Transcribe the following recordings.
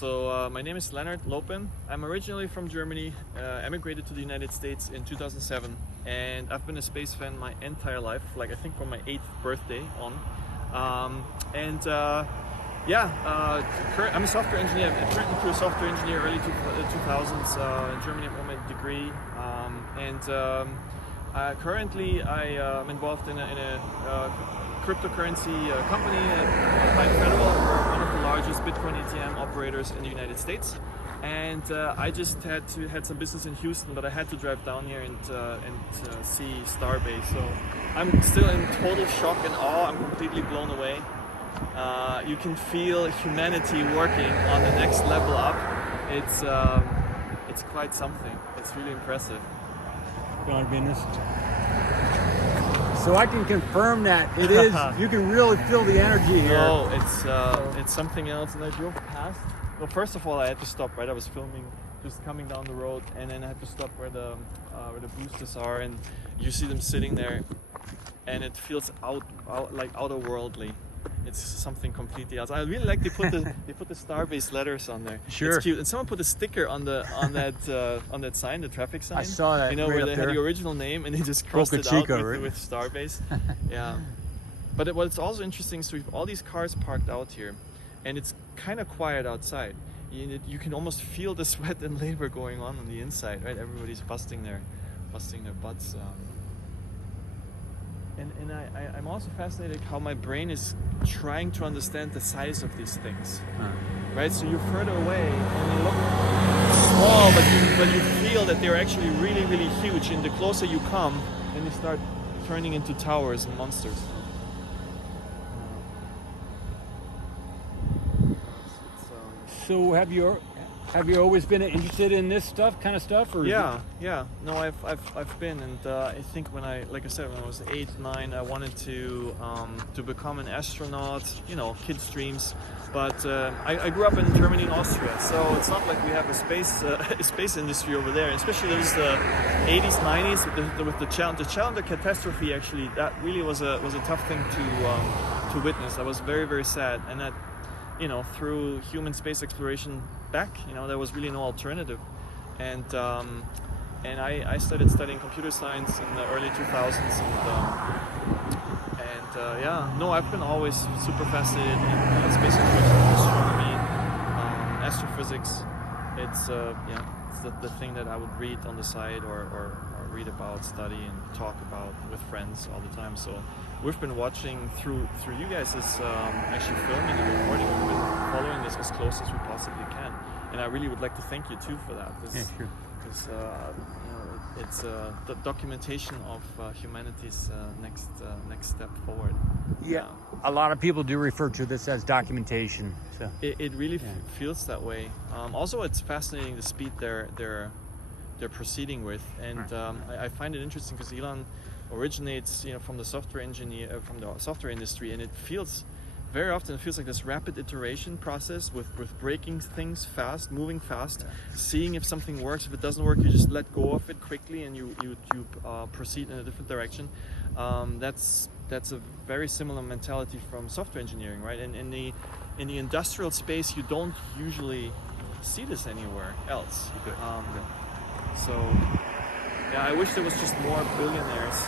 So my name is Lennart Lopen. I'm originally from Germany, emigrated to the United States in 2007, and I've been a space fan my entire life, like I think from my 8th birthday on. I'm a software engineer. I turned into a software engineer early 2000s in Germany. I'm on my degree, currently I am involved in a cryptocurrency company by Federal. We're one of the largest Bitcoin ATM operators in the United States, and I just had some business in Houston, but I had to drive down here and see Starbase. So I'm still in total shock and awe. I'm completely blown away. You can feel humanity working on the next level up. It's quite something. It's really impressive. God goodness. So I can confirm that it is. You can really feel the energy here. No, it's something else. And I drove past. Well, first of all, I had to stop. Right, I was filming, just coming down the road, and then I had to stop where the boosters are, and you see them sitting there, and it feels like outerworldly. It's something completely else. I really like they put the Starbase letters on there. Sure. It's cute. And someone put a sticker on that sign, the traffic sign. I saw that. You know, right where they there. had the original name and they just crossed Boca it out Chica, right? with Starbase. Yeah. But what's also interesting, so we have all these cars parked out here, and it's kind of quiet outside. You can almost feel the sweat and labor going on the inside, right? Everybody's busting their butts. And I'm also fascinated how my brain is trying to understand the size of these things, right? So you're further away and you look small, but you feel that they're actually really, really huge. And the closer you come, then they start turning into towers and monsters. So have you always been interested in this kind of stuff? Or Yeah. No, I've been, and I think when I was 8, 9, I wanted to become an astronaut. You know, kids' dreams. But I grew up in Germany and Austria, so it's not like we have a space industry over there. Especially there's the 80s, 90s with the Challenger catastrophe. Actually, that really was a tough thing to witness. I was very, very sad, and that, you know, through human space exploration back, you know, there was really no alternative. And I started studying computer science in the early 2000s. I've been always super fascinated in space exploration, astronomy, astrophysics. It's the thing that I would read on the side or read about, study, and talk about with friends all the time. So we've been watching through you guys actually filming and recording. We've been following this as close as we possibly can, and I really would like to thank you too for that. Yeah, sure. Because it's the documentation of humanity's next step forward. Yeah. A lot of people do refer to this as documentation. So It really feels that way. Also, it's fascinating the speed they're proceeding with, and I find it interesting because Elon originates, you know, from the software industry, and it feels very often like this rapid iteration process with breaking things fast, moving fast, seeing if something works. If it doesn't work, you just let go of it quickly and you proceed in a different direction. That's a very similar mentality from software engineering, right? And in the industrial space, you don't usually see this anywhere else. So yeah, I wish there was just more billionaires,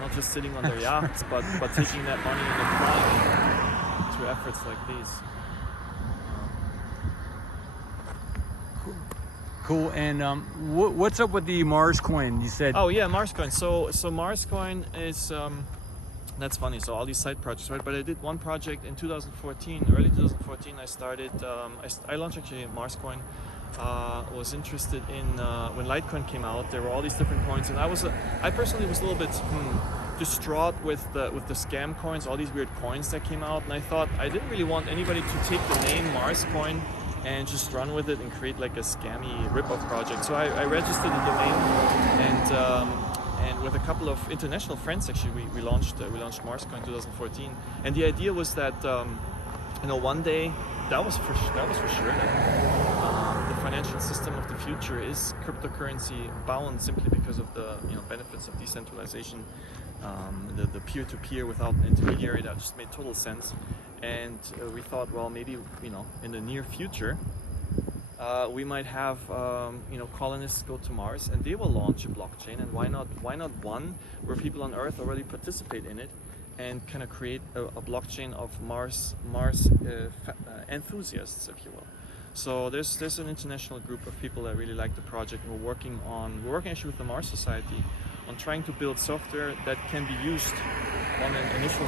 not just sitting on their yachts, but taking that money and applying it to efforts like these. cool. And what's up with the Mars coin? You said. Oh yeah, Mars coin. So Mars coin is that's funny. So all these side projects, right? But I did one project in 2014, early 2014. I started. I launched actually Mars coin. Was interested in when Litecoin came out. There were all these different coins, and I personally was a little bit distraught with the scam coins, all these weird coins that came out, and I thought I didn't really want anybody to take the name Mars coin and just run with it and create like a scammy rip-off project. So I registered the domain, and with a couple of international friends, actually, we launched Mars coin 2014, and the idea was that one day that was for sure. Financial system of the future is cryptocurrency bound, simply because of the benefits of decentralization, the peer-to-peer without an intermediary. That just made total sense. And we thought, well, maybe in the near future we might have colonists go to Mars, and they will launch a blockchain. And why not one where people on Earth already participate in it, and kind of create a blockchain of Mars enthusiasts, if you will. So there's an international group of people that really like the project. We're working actually with the Mars Society on trying to build software that can be used on an initial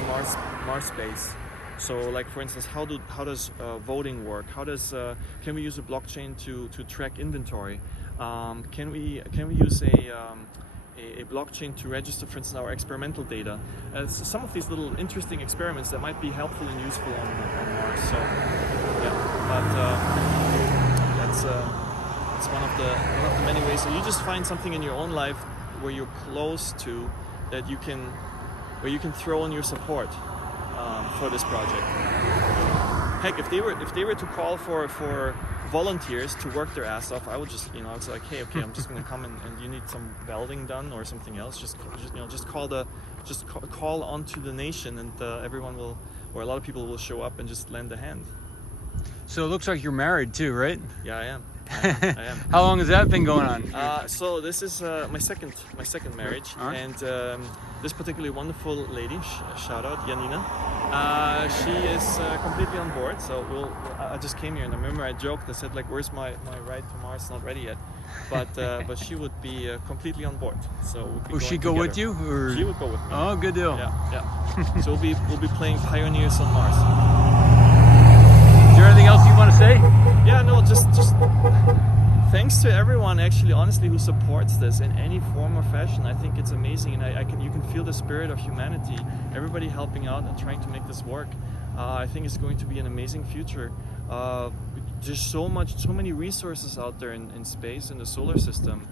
Mars base. So, like for instance, how does voting work? Can we use a blockchain to track inventory? Can we use a blockchain to register, for instance, our experimental data? Some of these little interesting experiments that might be helpful and useful on Mars. So, yeah, but that's one of the many ways. So you just find something in your own life where you're close to, where you can throw in your support for this project. Heck, if they were to call for volunteers to work their ass off, I would just, it's like, hey, okay, I'm just going to come and you need some welding done or something else. Just call onto the nation, and everyone will, or a lot of people will show up and just lend a hand. So it looks like you're married too, right? Yeah, I am. I am. How long has that been going on? So this is my second marriage, All right. and this particularly wonderful lady, shout out Janina, she is completely on board. So I just came here, and I remember I joked. I said, like, "Where's my ride to Mars? Not ready yet," but she would be completely on board. So Will she go with you? Or? She would go with me. Oh, good deal. Yeah. So we'll be playing Pioneers on Mars. Is there anything else you want to say? Yeah, no, just thanks to everyone, actually, honestly, who supports this in any form or fashion. I think it's amazing, and you can feel the spirit of humanity. Everybody helping out and trying to make this work. I think it's going to be an amazing future. There's so many resources out there in space, in the solar system.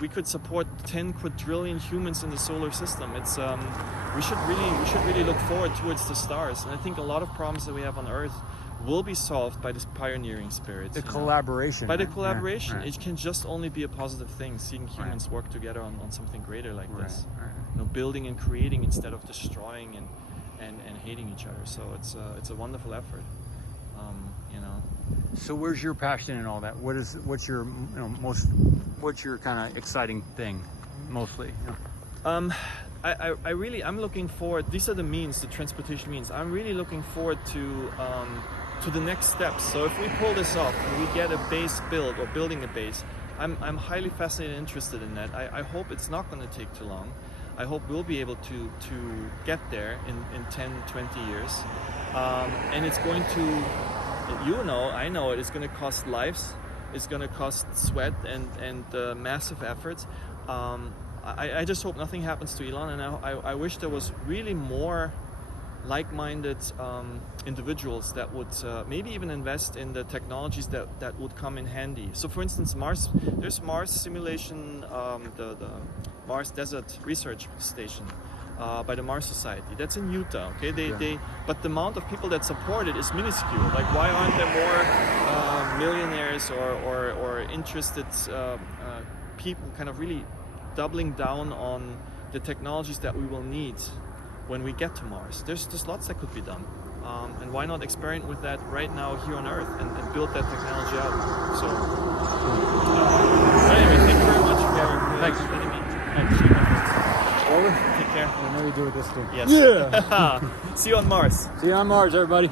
We could support 10 quadrillion humans in the solar system. It's we should really look forward towards the stars. And I think a lot of problems that we have on Earth will be solved by this pioneering spirit. The collaboration. By the collaboration. Yeah, right. It can just only be a positive thing, seeing humans work together on something greater like this. Right. Building and creating instead of destroying and hating each other. So it's a wonderful effort. So where's your passion in all that? What's your kind of exciting thing, mostly? I'm looking forward. These are the means, the transportation means. I'm really looking forward to the next steps. So if we pull this off and we get a base built or building a base, I'm highly fascinated and interested in that. I hope it's not going to take too long. I hope we'll be able to get there in 10, 20 years. And it's going to, I know it's going to cost lives. It's going to cost sweat and massive efforts. I just hope nothing happens to Elon, and I wish there was really more like-minded individuals that would maybe even invest in the technologies that would come in handy. So for instance, there's Mars simulation, the Mars Desert Research Station by the Mars Society. That's in Utah, okay? But the amount of people that support it is minuscule. Like, why aren't there more millionaires or interested people kind of really doubling down on the technologies that we will need when we get to Mars? There's lots that could be done, and why not experiment with that right now here on Earth and build that technology out? So anyway, thank you very much for letting me. Over. Take care. I know you do it this too. Yes. Yeah. See you on Mars. See you on Mars, everybody.